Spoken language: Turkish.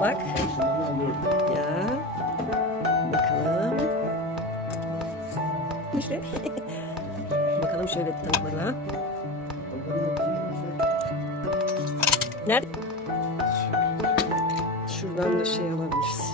Bak. Ya. Bakalım. İşte. Bakalım şöyle tavuklara. Nerede? Şuradan da şey alabiliriz.